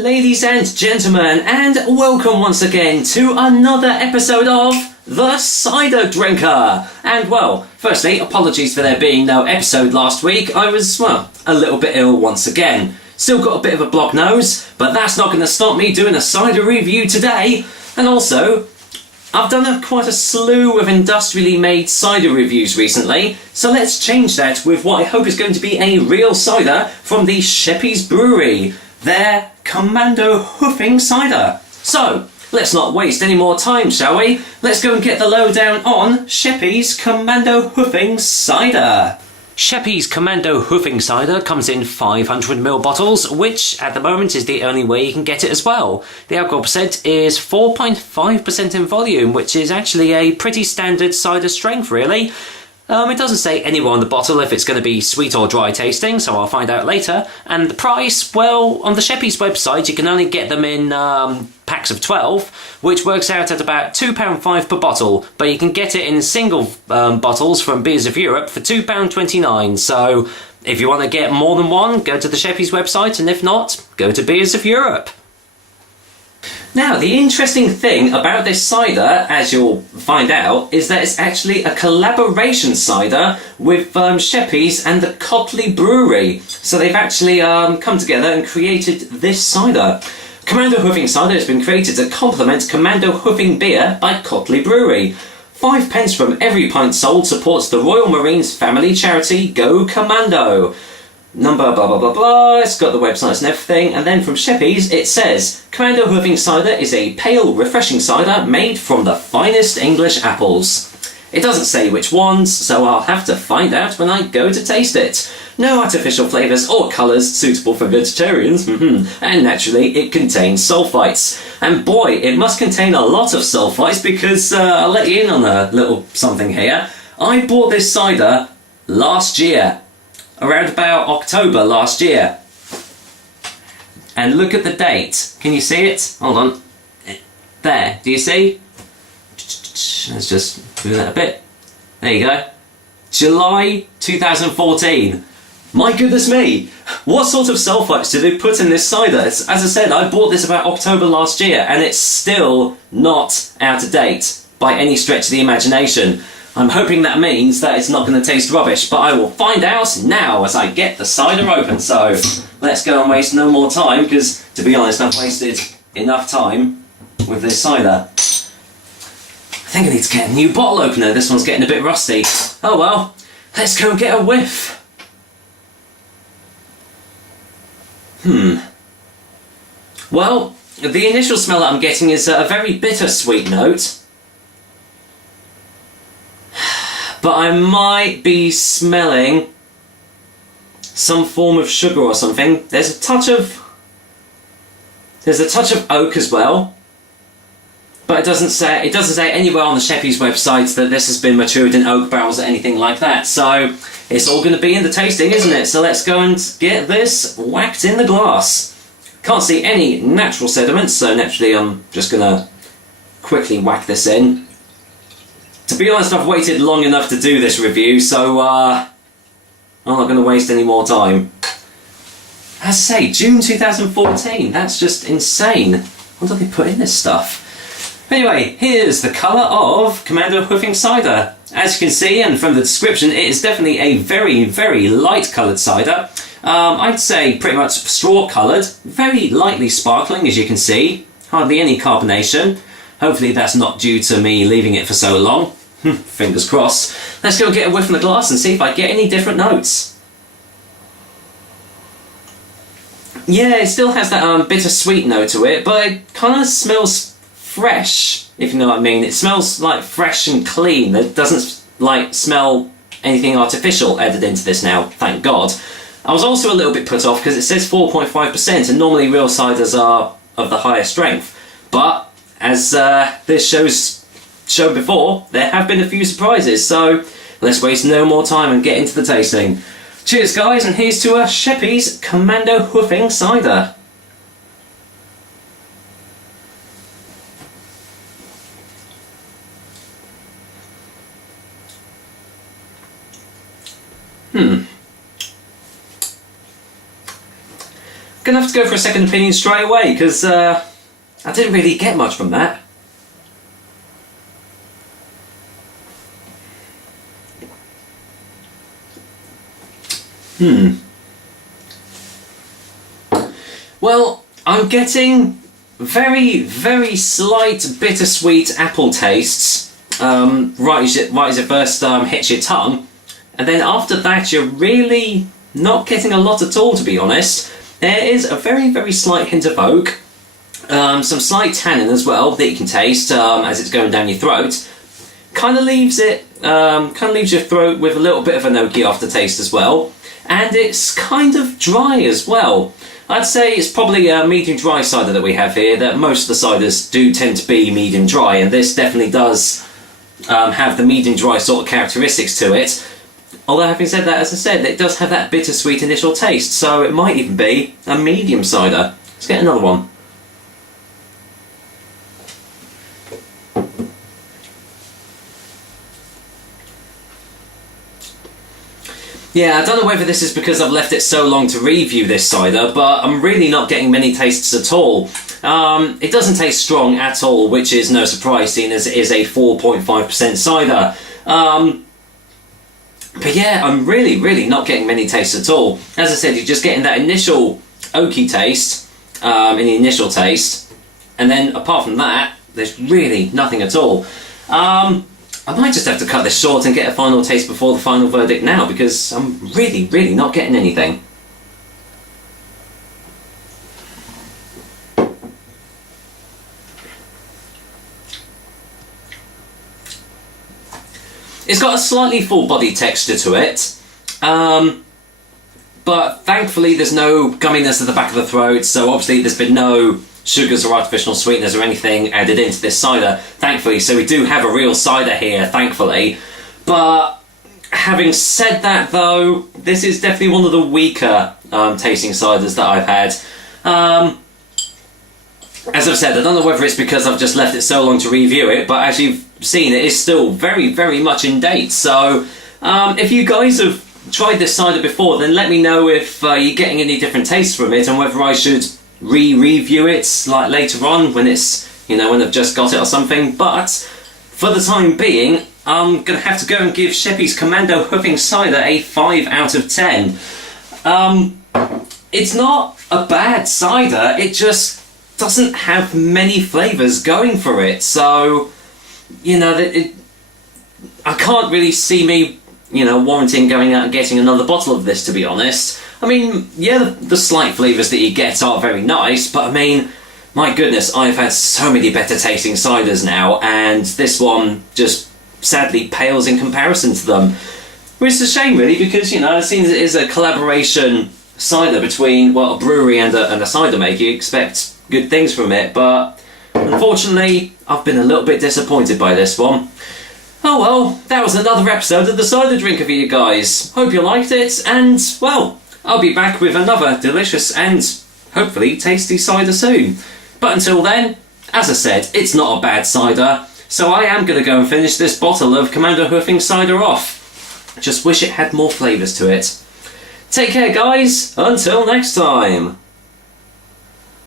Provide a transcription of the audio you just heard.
ladies and gentlemen, and welcome once again to another episode of The Cider Drinker. And well, firstly, apologies for there being no episode last week. I was, well, a little bit ill once again. Still got a bit of a blocked nose, but that's not going to stop me doing a cider review today. And also, I've done quite a slew of industrially made cider reviews recently, so let's change that with what I hope is going to be a real cider from the Sheppy's Brewery, their Commando Hoofing cider. So, let's not waste any more time, shall we? Let's go and get the lowdown on Sheppy's Commando Hoofing cider. Sheppy's Commando Hoofing cider comes in 500ml bottles, which at the moment is the only way you can get it as well. The alcohol percent is 4.5% in volume, which is actually a pretty standard cider strength, really. It doesn't say anywhere on the bottle if it's going to be sweet or dry tasting, so I'll find out later. And the price, well, on the Sheppy's website you can only get them in packs of 12, which works out at about £2.5 per bottle, but you can get it in single bottles from Beers of Europe for £2.29, so if you want to get more than one, go to the Sheppy's website, and if not, go to Beers of Europe. Now, the interesting thing about this cider, as you'll find out, is that it's actually a collaboration cider with Sheppy's and the Cotleigh Brewery. So they've actually come together and created this cider. Commando Hoofing cider has been created to complement Commando Hoofing beer by Cotleigh Brewery. 5 pence from every pint sold supports the Royal Marines family charity Go Commando. Number blah blah blah blah, it's got the websites and everything, and then from Sheppy's it says, Commando Hoofing cider is a pale, refreshing cider made from the finest English apples. It doesn't say which ones, so I'll have to find out when I go to taste it. No artificial flavours or colours suitable for vegetarians, and naturally it contains sulfites. And boy, it must contain a lot of sulfites because, I'll let you in on a little something here. I bought this cider last year. Around about October last year. And look at the date. Can you see it? Hold on. There. Do you see? Let's just move that a bit. There you go. July 2014. My goodness me. What sort of sulfites do they put in this cider? As I said, I bought this about October last year and it's still not out of date by any stretch of the imagination. I'm hoping that means that it's not going to taste rubbish, but I will find out now as I get the cider open. So let's go and waste no more time, because to be honest, I've wasted enough time with this cider. I think I need to get a new bottle opener. This one's getting a bit rusty. Oh well, let's go and get a whiff. Well, the initial smell that I'm getting is a very bittersweet note. But I might be smelling some form of sugar or something. There's a touch of oak as well. But it doesn't say anywhere on the Sheppy's website that this has been matured in oak barrels or anything like that. So it's all going to be in the tasting, isn't it? So let's go and get this whacked in the glass. Can't see any natural sediments, so naturally I'm just going to quickly whack this in. To be honest, I've waited long enough to do this review, so I'm not going to waste any more time. As I say, June 2014, that's just insane. What do they put in this stuff? Anyway, here's the colour of Commando Hoofing cider. As you can see, and from the description, it is definitely a very, very light coloured cider. I'd say pretty much straw coloured, very lightly sparkling, as you can see. Hardly any carbonation. Hopefully that's not due to me leaving it for so long. Fingers crossed. Let's go get a whiff from the glass and see if I get any different notes. Yeah, it still has that bittersweet note to it, but it kind of smells fresh, if you know what I mean. It smells like fresh and clean. It doesn't like smell anything artificial added into this now, thank God. I was also a little bit put off because it says 4.5% and normally real ciders are of the higher strength. But as this showed before, there have been a few surprises, so let's waste no more time and get into the tasting. Cheers guys, and here's to Sheppy's Commando Hoofing cider. gonna have to go for a second opinion straight away, because I didn't really get much from that. Well, I'm getting very, very slight bittersweet apple tastes right as it first hits your tongue, and then after that you're really not getting a lot at all, to be honest. There is a very, very slight hint of oak, some slight tannin as well that you can taste as it's going down your throat. Kind of leaves your throat with a little bit of an oaky aftertaste as well, and it's kind of dry as well. I'd say it's probably a medium dry cider that we have here. That most of the ciders do tend to be medium dry, and this definitely does have the medium dry sort of characteristics to it. Although having said that, as I said, it does have that bittersweet initial taste, so it might even be a medium cider. Let's get another one. Yeah, I don't know whether this is because I've left it so long to review this cider, but I'm really not getting many tastes at all. It doesn't taste strong at all, which is no surprise, seeing as it is a 4.5% cider. But yeah, I'm really, really not getting many tastes at all. As I said, you're just getting that initial oaky taste in the initial taste, and then apart from that, there's really nothing at all. I might just have to cut this short and get a final taste before the final verdict now, because I'm really, really not getting anything. It's got a slightly full body texture to it, but thankfully there's no gumminess at the back of the throat, so obviously there's been no sugars or artificial sweeteners or anything added into this cider, thankfully, so we do have a real cider here, thankfully. But having said that though, this is definitely one of the weaker tasting ciders that I've had. As I've said, I don't know whether it's because I've just left it so long to review it, but as you've seen, it is still very, very much in date. So if you guys have tried this cider before, then let me know if you're getting any different tastes from it, and whether I should re-review it like later on when it's, you know, when I've just got it or something. But for the time being, I'm gonna have to go and give Sheppy's Commando Hoofing cider a 5 out of 10. It's not a bad cider, it just doesn't have many flavours going for it, so you know, I can't really see me, you know, warranting going out and getting another bottle of this, to be honest. I mean, yeah, the slight flavours that you get are very nice, but I mean, my goodness, I've had so many better tasting ciders now, and this one just sadly pales in comparison to them. Which is a shame, really, because, you know, it seems it is a collaboration cider between, well, a brewery and a cider maker. You expect good things from it, but unfortunately, I've been a little bit disappointed by this one. Oh well, that was another episode of the Cider Drinker for you guys. Hope you liked it, and, well, I'll be back with another delicious and hopefully tasty cider soon. But until then, as I said, it's not a bad cider, so I am going to go and finish this bottle of Commando Hoofing cider off. Just wish it had more flavours to it. Take care, guys. Until next time.